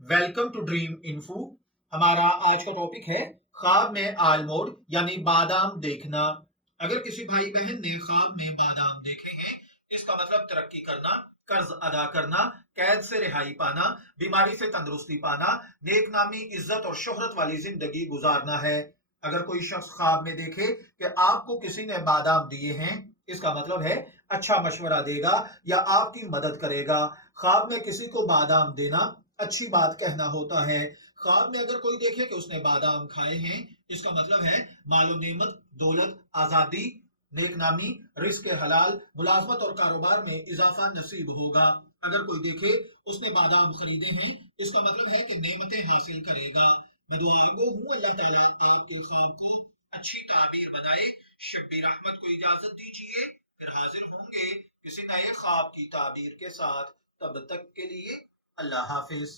Welcome to dream info. हमारा आज का टॉपिक है ख्वाब में आलमोड यानी बादाम देखना। अगर किसी भाई बहन ने ख्वाब में बादाम देखे हैं, इसका मतलब तरक्की करना, कर्ज अदा करना, कैद से रिहाई पाना, बीमारी से तंदुरुस्ती पाना, नेकनामी, इज्जत और शोहरत वाली जिंदगी गुजारना है। अगर कोई शख्स ख्वाब में देखे कि आपको किसी ने बादाम दिए हैं, इसका मतलब है अच्छा मशवरा देगा या आपकी मदद करेगा। ख्वाब में किसी को बादाम देना अच्छी बात कहना होता है। ख्वाब में अगर कोई देखे कि उसने बादाम खाए हैं, इसका मतलब है मालो नेमत, दौलत, आजादी, नेकनामी, रिस्क हलाल, मुलाजमत और कारोबार में इजाफा नसीब होगा। अगर कोई देखे उसने बादाम खरीदे हैं, इसका मतलब है कि नेमतें हासिल करेगा। मैं दुआ गो हूँ अल्लाह ताला आपके ख्वाब को अच्छी ताबीर बनाए। शब्बीर अहमद को इजाजत दीजिए, फिर हाजिर होंगे किसी नए ख्वाब की ताबीर के साथ। तब तक के लिए अल्लाह हाफिज।